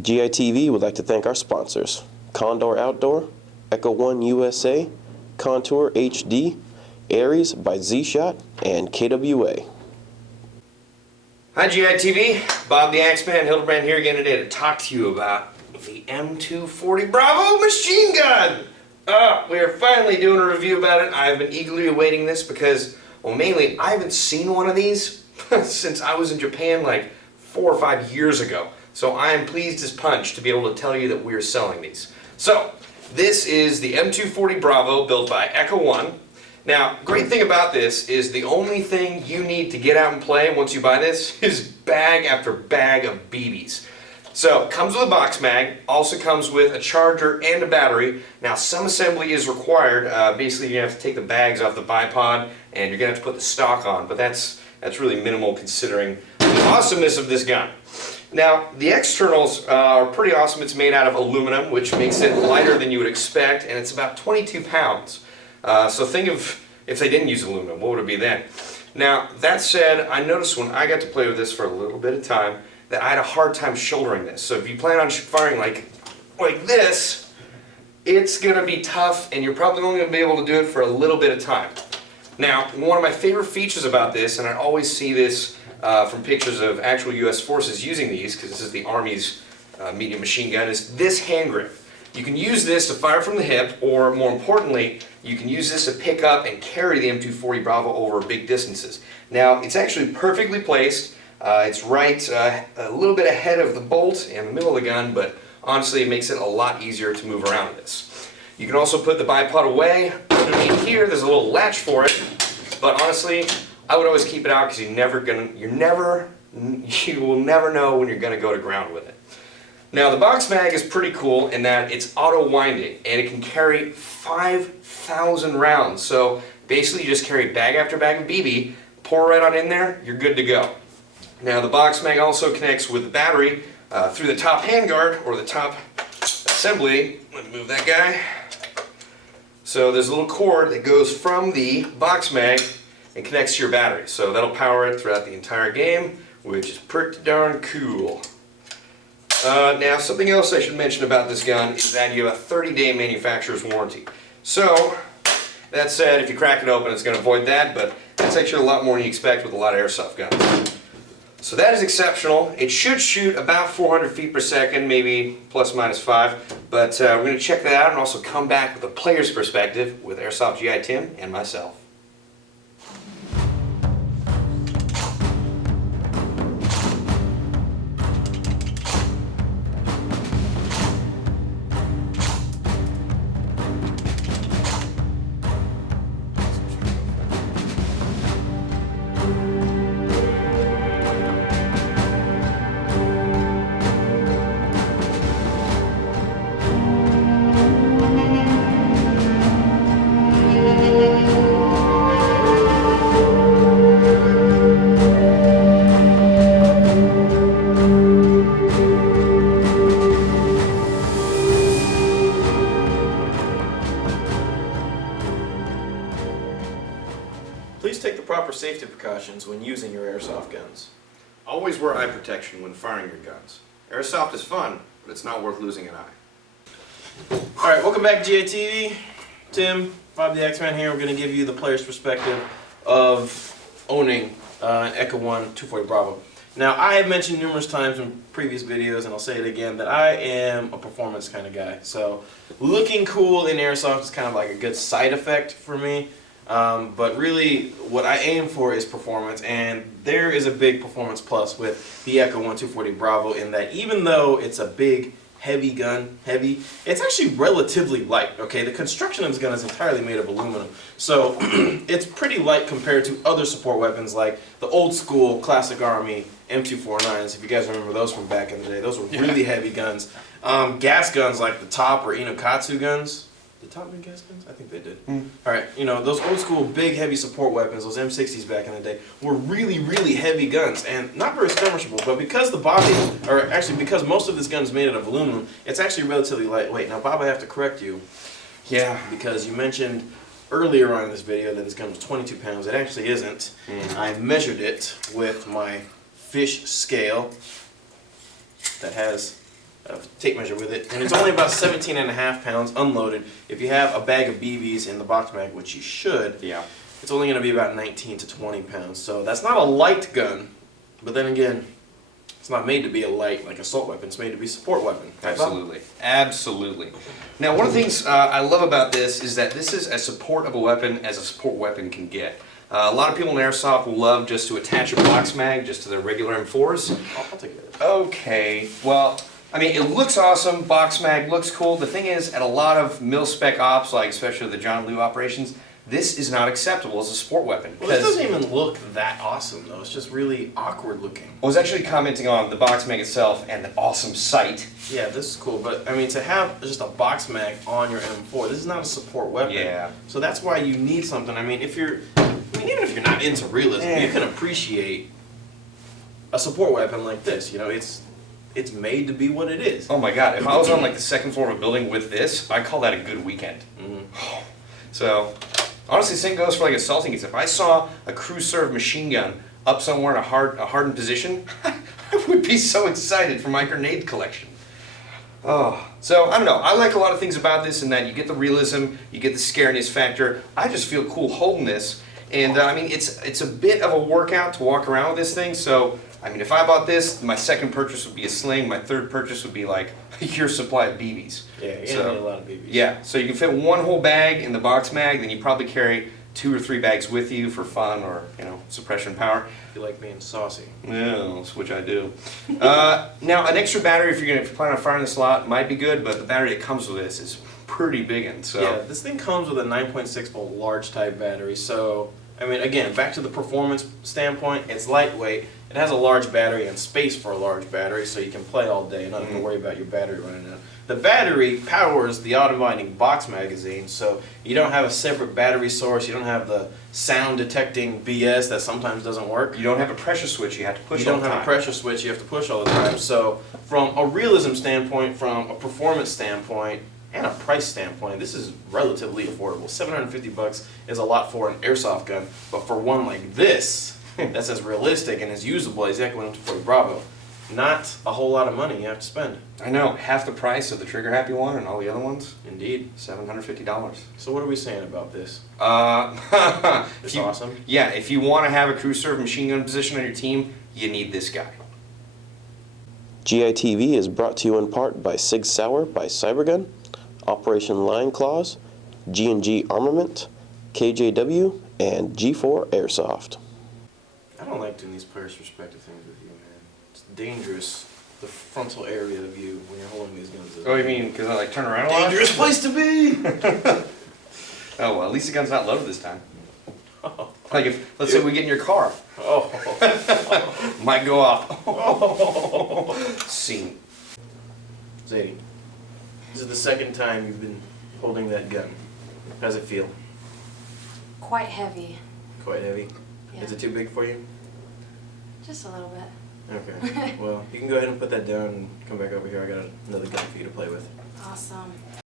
GITV would like to thank our sponsors: Condor Outdoor, Echo1 USA, Contour HD, Aries by Z-Shot, and KWA. Hi GITV, Bob the Axeman Hildebrand here again today to talk to you about the M240 Bravo machine gun. We are finally doing a review about it. I've been eagerly awaiting this because, well, mainly I haven't seen one of these since I was in Japan like 4 or 5 years ago. So I am pleased as punch to be able to tell you that we are selling these. So this is the M240 Bravo built by Echo1. Now, great thing about this is the only thing you need to get out and play once you buy this is bag after bag of BBs. So, it comes with a box mag, also comes with a charger and a battery. Now, some assembly is required. Basically, you're going to have to take the bags off the bipod and you're going to have to put the stock on, but that's really minimal considering the awesomeness of this gun. Now, the externals are pretty awesome. It's made out of aluminum, which makes it lighter than you would expect, and it's about 22 pounds. So think of if they didn't use aluminum, what would it be then? Now, that said, I noticed when I got to play with this for a little bit of time that I had a hard time shouldering this. So if you plan on firing like this, it's going to be tough, and you're probably only going to be able to do it for a little bit of time. Now, one of my favorite features about this, and I always see this from pictures of actual U.S. forces using these, because this is the Army's medium machine gun, is this hand grip. You can use this to fire from the hip, or more importantly, you can use this to pick up and carry the M240 Bravo over big distances. Now, it's actually perfectly placed. It's right a little bit ahead of the bolt in the middle of the gun, but honestly, it makes it a lot easier to move around you can also put the bipod away. Underneath here, there's a little latch for it, but honestly, I would always keep it out because you will never know when you're going to go to ground with it. Now, the box mag is pretty cool in that it's auto-winding, and it can carry 5,000 rounds. So basically, you just carry bag after bag of BB, pour right on in there, you're good to go. Now, the box mag also connects with the battery through the top handguard, or the top assembly. Let me move that guy. So there's a little cord that goes from the box mag and connects to your battery. So that'll power it throughout the entire game, which is pretty darn cool. Now, something else I should mention about this gun is that you have a 30-day manufacturer's warranty. So, that said, if you crack it open, it's going to void that, but that's actually a lot more than you expect with a lot of airsoft guns. So that is exceptional. It should shoot about 400 feet per second, maybe plus minus 5, but we're going to check that out and also come back with a player's perspective with Airsoft GI Tim and myself. Please take the proper safety precautions when using your airsoft guns. Always wear eye protection when firing your guns. Airsoft is fun, but it's not worth losing an eye. Alright, welcome back to GITV. Tim, Bob the Axeman here. We're going to give you the player's perspective of owning an Echo1 240 Bravo. Now, I have mentioned numerous times in previous videos, and I'll say it again, that I am a performance kind of guy. So, looking cool in airsoft is kind of like a good side effect for me. But really, what I aim for is performance, and there is a big performance plus with the Echo1 240 Bravo in that even though it's a big, heavy gun, it's actually relatively light, okay? The construction of this gun is entirely made of aluminum, so it's pretty light compared to other support weapons like the old school classic Army M249s, if you guys remember those from back in the day. Those were really heavy guns. Gas guns like the Top or Inokatsu guns. Did Top make gas guns? I think they did. Alright, you know, those old school big heavy support weapons, those M60s back in the day, were really, really heavy guns and not very skirmishable, but because the body, or actually because most of this gun is made out of aluminum, it's actually relatively lightweight. Now, Bob, I have to correct you. Yeah, because you mentioned earlier on in this video that this gun was 22 pounds. It actually isn't. I measured it with my fish scale that has tape measure with it, and it's only about 17.5 pounds unloaded. If you have a bag of BBs in the box mag, which you should, Yeah. it's only going to be about 19 to 20 pounds. So that's not a light gun, but then again, it's not made to be a light like assault weapon. It's made to be a support weapon. Absolutely. Absolutely. Now, one of the things I love about this is that this is as support of a weapon as a support weapon can get. A lot of people in Airsoft will love just to attach a box mag just to their regular M4s. I'll take it. Okay, well, I mean, it looks awesome. Box mag looks cool. The thing is, at a lot of mil-spec ops, like especially the John Liu operations, this is not acceptable as a sport weapon. Well, this doesn't even look that awesome, though. It's just really awkward looking. I was actually commenting on the box mag itself and the awesome sight. Yeah, this is cool, but I mean, to have just a box mag on your M4, this is not a support weapon. Yeah. So that's why you need something. I mean, even if you're not into realism, you can appreciate a support weapon like this. You know, it's made to be what it is. Oh my god, if I was on like the second floor of a building with this, I'd call that a good weekend. So, honestly, same goes for like assaulting geese. If I saw a crew serve machine gun up somewhere in a hardened position, I would be so excited for my grenade collection. Oh, so I don't know. I like a lot of things about this in that you get the realism, you get the scariness factor. I just feel cool holding this, and I mean it's a bit of a workout to walk around with this thing. So I mean, if I bought this, my second purchase would be a sling. My third purchase would be like a year's supply of BBs. Yeah, you're gonna need a lot of BBs. Yeah, so you can fit one whole bag in the box mag, then you probably carry 2 or 3 bags with you for fun or, you know, suppression power. If you like being saucy. Yeah, which I do. Now, an extra battery, if you plan on firing this a lot, might be good, but the battery that comes with this is pretty big, and so. Yeah, this thing comes with a 9.6 volt large type battery. So, I mean, again, back to the performance standpoint, it's lightweight. It has a large battery and space for a large battery, so you can play all day and not have to worry about your battery running out. The battery powers the automating box magazine, so you don't have a separate battery source. You don't have the sound detecting BS that sometimes doesn't work. You don't have a pressure switch you have to push all the time. You don't have a pressure switch you have to push all the time. So from a realism standpoint, from a performance standpoint, and a price standpoint, this is relatively affordable. $750 is a lot for an airsoft gun, but for one like this, that's as realistic and as usable as the Echo1 M240 Bravo, not a whole lot of money you have to spend. I know, half the price of the trigger happy one and all the other ones. Indeed. $750. So what are we saying about this? It's awesome. Yeah, if you want to have a crew serve machine gun position on your team, you need this guy. GITV is brought to you in part by Sig Sauer by Cybergun, Operation Lion Claws, G&G Armament, KJW, and G4 Airsoft. I don't like doing these players' perspective things with you, man. It's dangerous, the frontal area of you when you're holding these guns. Oh, you mean because I like turn around a lot? Dangerous place to be! Oh, well, at least the gun's not loaded this time. Like if, let's say we get in your car. Oh. Might go off. Scene. Zadie, this is the second time you've been holding that gun. How's it feel? Quite heavy. Quite heavy? Yeah. Is it too big for you? Just a little bit. Okay. Well, you can go ahead and put that down and come back over here. I got another gun for you to play with. Awesome.